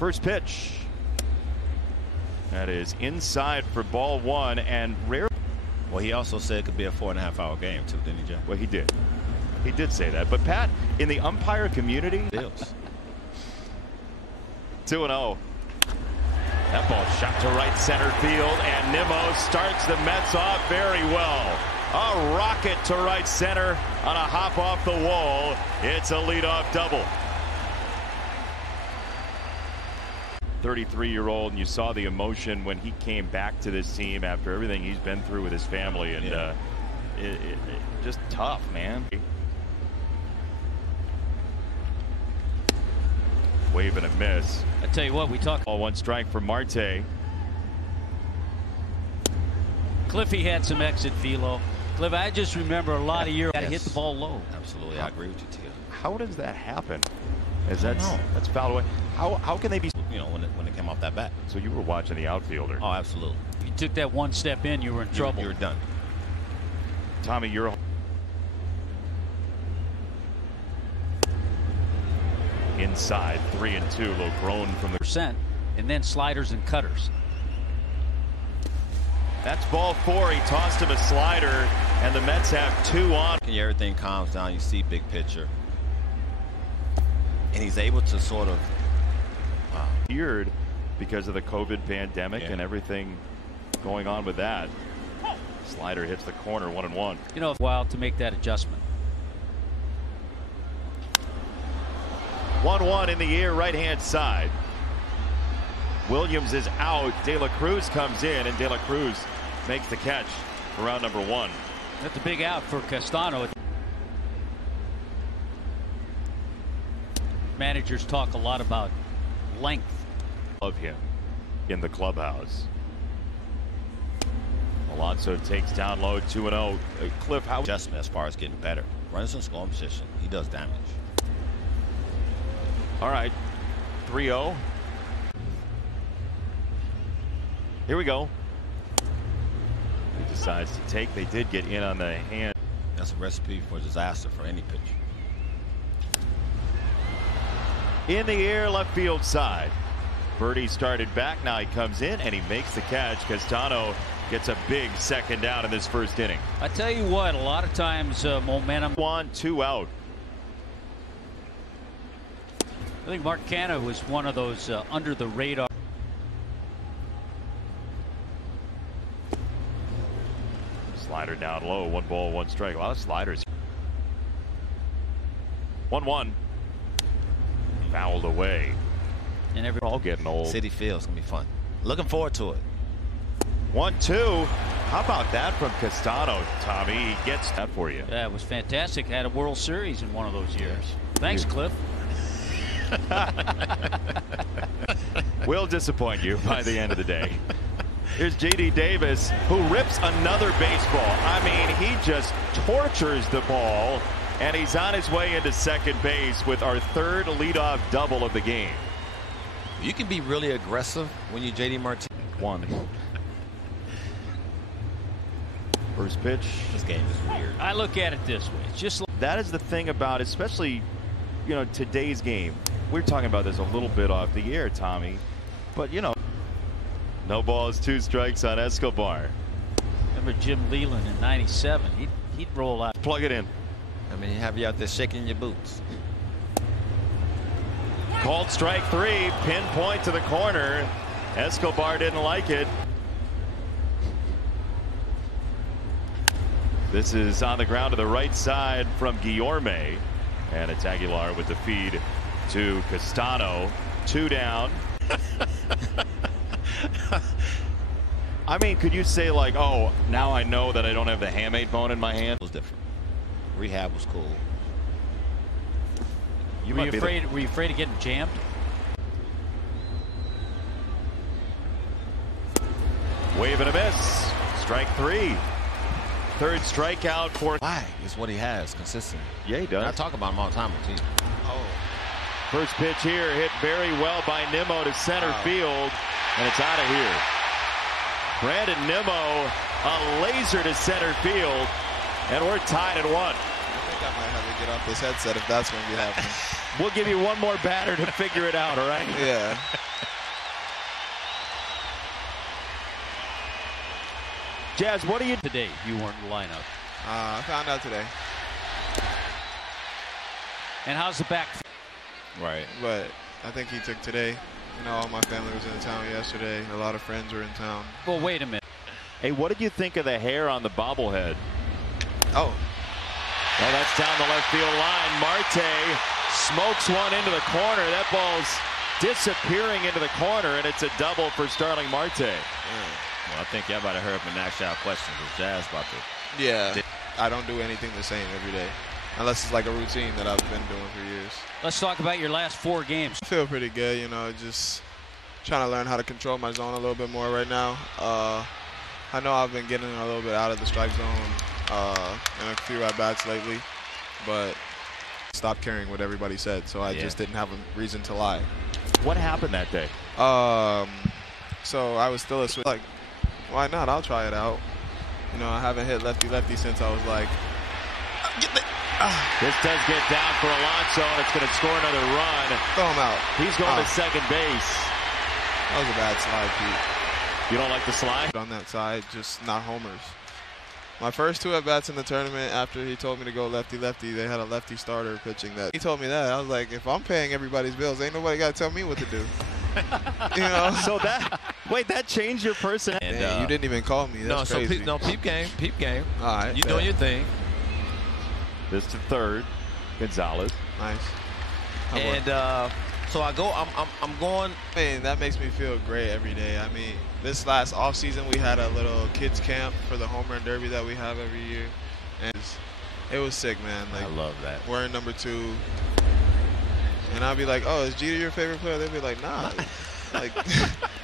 First pitch. That is inside for ball one, and rare. Well, he also said it could be a 4.5-hour game too, didn't he, Jim? Well, he did. He did say that. But Pat, in the umpire community, Bills. 2-0. That ball shot to right center field, and Nimmo starts the Mets off very well. A rocket to right center on a hop off the wall. It's a leadoff double. 33-year-old, and you saw the emotion when he came back to this team after everything he's been through with his family, and just tough, man. Wave and a miss. I tell you what, we talk. Ball one strike for Marte. Cliffy had some exit velo. Cliff, I just remember a lot of years got to hit the ball low. Absolutely, I agree with you, Tia. How does that happen? As that's fouled away. How can they be? You know, when it came off that bat. So you were watching the outfielder. Oh, absolutely. If you took that one step in, you were in trouble. You were done. Tommy, you're inside 3-2. Little groan from the percent, and then sliders and cutters. That's ball four. He tossed him a slider, and the Mets have two on. Everything calms down. You see big picture, and he's able to sort of Weird because of the COVID pandemic and everything going on with that. Slider hits the corner, 1-1. You know, a while to make that adjustment. 1-1 in the air, right-hand side. Williams is out. De La Cruz comes in, and De La Cruz makes the catch for round number one. That's a big out for Castano. Managers talk a lot about length of him in the clubhouse. Alonso takes down low, 2-0. Cliff, how adjustment as far as getting better. Runs in scoring position. He does damage. All right, 3-0. Here we go. He decides to take. They did get in on the hand. That's a recipe for disaster for any pitcher. In the air, left field side. Birdie started back. Now he comes in and he makes the catch. Castano gets a big second down in this first inning. I tell you what, a lot of times momentum. 1-2 out. I think Mark Canha was one of those under the radar. Slider down low, 1 ball, 1 strike. A lot of sliders. 1-1. Fouled away. And every all getting old. City Field's gonna be fun. Looking forward to it. 1-2. How about that from Castano, Tommy? He gets that for you. Yeah, it was fantastic. Had a World Series in one of those years. Thanks, Cliff. Will disappoint you by the end of the day. Here's J.D. Davis, who rips another baseball. I mean, he just tortures the ball, and he's on his way into second base with our third leadoff double of the game. You can be really aggressive when you J.D. Martinez. One. First pitch. This game is weird. I look at it this way. It's just that is the thing about, especially, you know, today's game. We're talking about this a little bit off the air, Tommy, but you know, no balls, 2 strikes on Escobar. Remember Jim Leland in '97? He'd roll out. Plug it in. I mean, have you out there shaking your boots? Called strike 3, pinpoint to the corner. Escobar didn't like it. This is on the ground to the right side from Guillorme, and it's Aguilar with the feed to Castano. 2 down. I mean, could you say like, oh, now I know that I don't have the hamate bone in my hand? It was different. Rehab was cool. Were you afraid of getting jammed? Wave and a miss. Strike 3. Third strikeout for. Why is what he has consistent. Yeah, he does. I talk about him all the time on TV. Oh. First pitch here hit very well by Nimmo to center field, and it's out of here. Brandon Nimmo, a laser to center field, and we're tied at 1. I think I might have to get off this headset if that's going to be happening. We'll give you one more batter to figure it out, all right? Yeah. Jazz, what are you today? You weren't in the lineup. I found out today. And how's the back? Right. But I think he took today. You know, all my family was in town yesterday. A lot of friends were in town. Well, wait a minute. Hey, what did you think of the hair on the bobblehead? Oh. Well, that's down the left field line. Marte smokes one into the corner. That ball's disappearing into the corner, and it's a double for Starling Marte. Well, I think y'all about to hurry up and ask y'all questions. Jazz about to. Yeah. I don't do anything the same every day. Unless it's like a routine that I've been doing for years. Let's talk about your last 4 games. I feel pretty good, you know, just trying to learn how to control my zone a little bit more right now. I know I've been getting a little bit out of the strike zone in a few at-bats lately, but stopped caring what everybody said, so I just didn't have a reason to lie. What happened that day? So I was still a switch. Like, why not? I'll try it out. You know, I haven't hit lefty-lefty since I was like, This does get down for Alonso, and it's going to score another run. throw him out. He's going to second base. That was a bad slide, Pete. You don't like the slide? On that side, just not homers. My first 2 at-bats in the tournament, after he told me to go lefty-lefty, they had a lefty starter pitching that. He told me that. I was like, if I'm paying everybody's bills, ain't nobody got to tell me what to do. You know? So that changed your personality. And you didn't even call me. That's crazy. Peep game. All right. You doing your thing. This to third, Gonzalez. Nice. And so I go. I'm going. Man, that makes me feel great every day. I mean, this last off season we had a little kids camp for the home run derby that we have every year, and it was sick, man. Like, I love that. We're in number 2, and I'll be like, "Oh, is Jeter your favorite player?" They'll be like, "Nah." Like,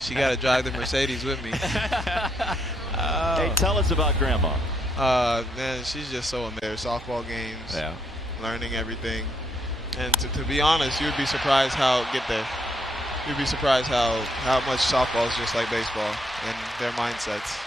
she got to drive the Mercedes with me. Hey, tell us about Grandma. Man, she's just so amazing. Softball games, Yeah. learning everything. And to be honest, you'd be surprised you'd be surprised how much softball is just like baseball and their mindsets.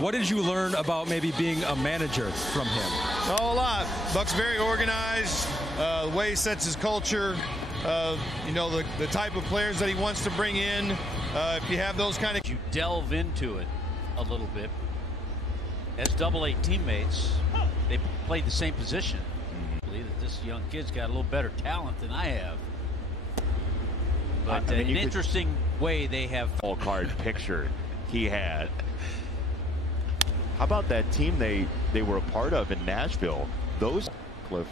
What did you learn about maybe being a manager from him? Oh, a lot. Buck's very organized. The way he sets his culture, you know, the type of players that he wants to bring in. If you have those kind of... You delve into it a little bit. As Double-A teammates, they played the same position. I believe that this young kid's got a little better talent than I have. But an interesting way they have... All card picture he had. How about that team they were a part of in Nashville? Those, Cliff.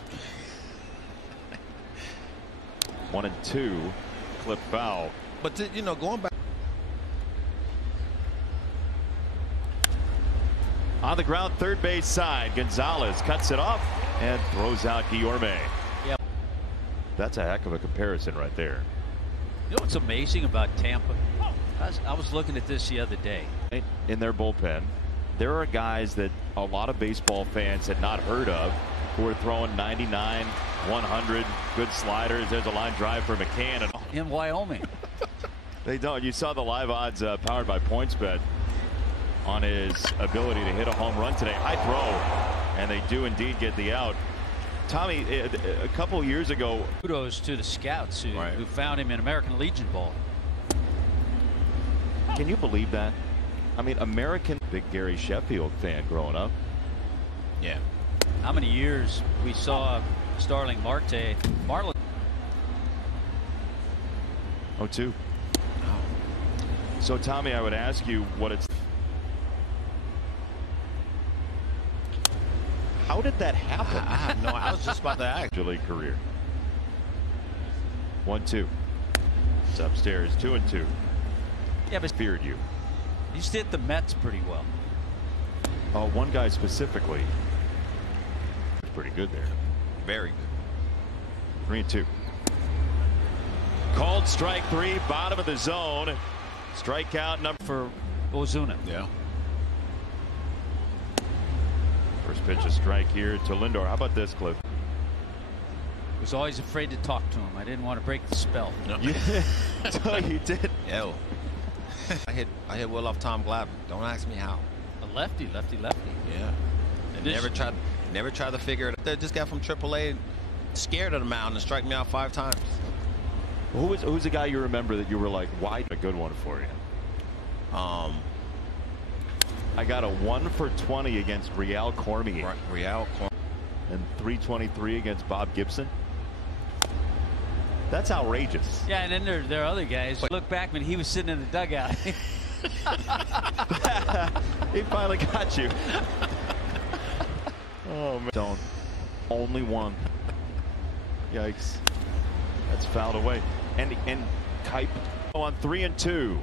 1 and 2, Cliff foul. But you know, going back. On the ground, third base side, Gonzalez cuts it off and throws out Guillorme. Yep. That's a heck of a comparison right there. You know what's amazing about Tampa? I was looking at this the other day. In their bullpen, there are guys that a lot of baseball fans had not heard of who are throwing 99, 100, good sliders. There's a line drive for McCann. In Wyoming. They don't. You saw the live odds powered by PointsBet on his ability to hit a home run today. High throw, and they do indeed get the out. Tommy, a couple years ago. Kudos to the scouts who found him in American Legion ball. Can you believe that? I mean, big Gary Sheffield fan growing up. Yeah. How many years we saw Starling Marte. Marlon. 0-2. So, Tommy, I would ask you what it's. How did that happen? I have no. I was just about to ask. Career. 1-2. It's upstairs. 2-2. Yeah, but Feared you. He's hit the Mets pretty well. One guy specifically. Pretty good there. Very good. 3-2. Called strike 3, bottom of the zone. Strikeout number For Ozuna. Yeah. First pitch a strike here to Lindor. How about this, Cliff? Was always afraid to talk to him. I didn't want to break the spell. No. So you did. Yo. I hit Will off Tom Glavine. Don't ask me how. A lefty. Yeah. And never tried to figure it out. They just got from AAA scared of the mound and strike me out 5 times. Who's the guy you remember that you were like, why? A good one for you. I got a 1 for 20 against Real Cormier. And 323 against Bob Gibson. That's outrageous. Yeah, and then there are other guys. Look back when he was sitting in the dugout. He finally got you. Oh man. Don't. Only one. Yikes. That's fouled away. And Kipe on 3-2.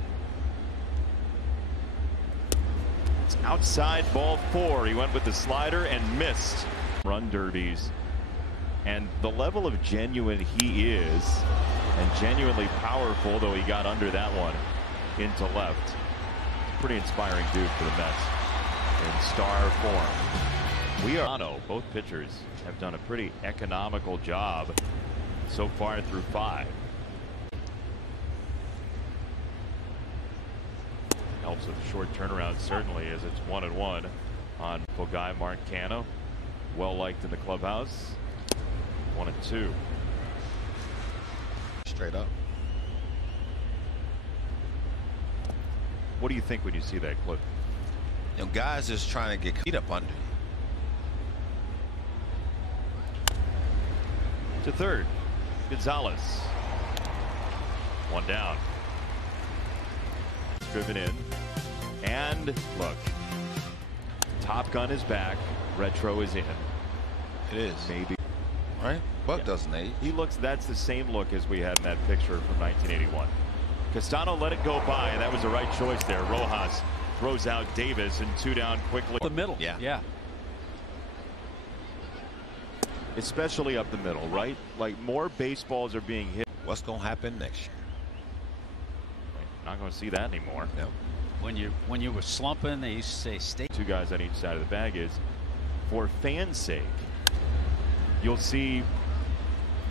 It's outside ball 4. He went with the slider and missed. Run derbies. And the level of genuine he is, and genuinely powerful, though he got under that one into left. Pretty inspiring dude for the Mets in star form. Both pitchers have done a pretty economical job so far through 5. Helps with a short turnaround, certainly, as it's 1-1 on guy Marcano. Well liked in the clubhouse. 1-2. Straight up. What do you think when you see that clip? You know, guys just trying to get feet up under you. To third, Gonzalez. 1 down. Driven in. And look, Top Gun is back. Retro is in. It is. Maybe. Right? Buck doesn't age. He looks, that's the same look as we had in that picture from 1981. Castano let it go by, and that was the right choice there. Rojas throws out Davis, and 2 down quickly. The middle. Yeah. Especially up the middle, right? Like, more baseballs are being hit. What's going to happen next year? Not going to see that anymore. No. When you were slumping, they used to say stay. 2 guys on each side of the bag is, for fans' sake, you'll see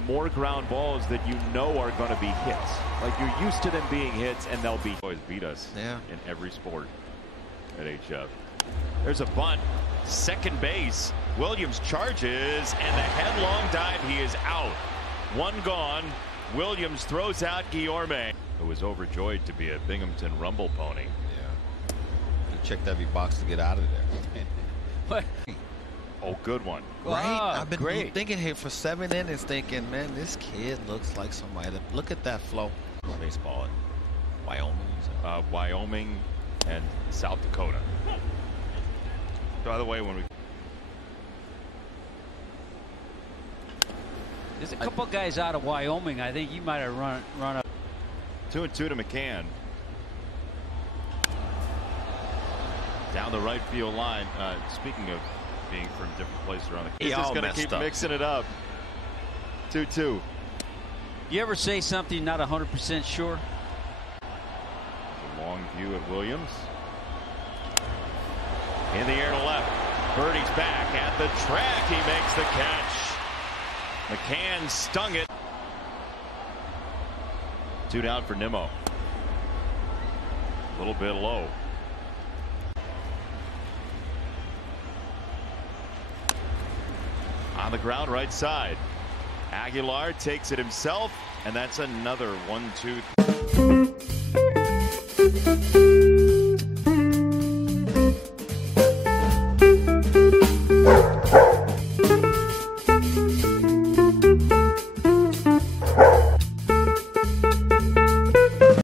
more ground balls that you know are going to be hits. Like, you're used to them being hits, and they'll be. Always beat us in every sport at HF. There's a bunt. Second base. Williams charges, and the headlong dive. He is out. 1 gone. Williams throws out Guillorme, who was overjoyed to be a Binghamton Rumble pony. Yeah. He checked every box to get out of there. What? Oh, good one. Right? Oh, I've been thinking here for 7 innings, thinking, man, this kid looks like somebody. Look at that flow. Baseball in Wyoming. Wyoming and South Dakota. By the way, when we. There's a couple guys out of Wyoming. I think you might have run up. 2-2 to McCann. Down the right field line. Speaking of being from different places around the country, he's just going to keep mixing it up. 2-2. You ever say something not 100% sure? A long view at Williams. In the air to left. Birdie's back at the track. He makes the catch. McCann stung it. 2 down for Nimmo. A little bit low. On the ground, right side. Aguilar takes it himself, and that's another 1-2.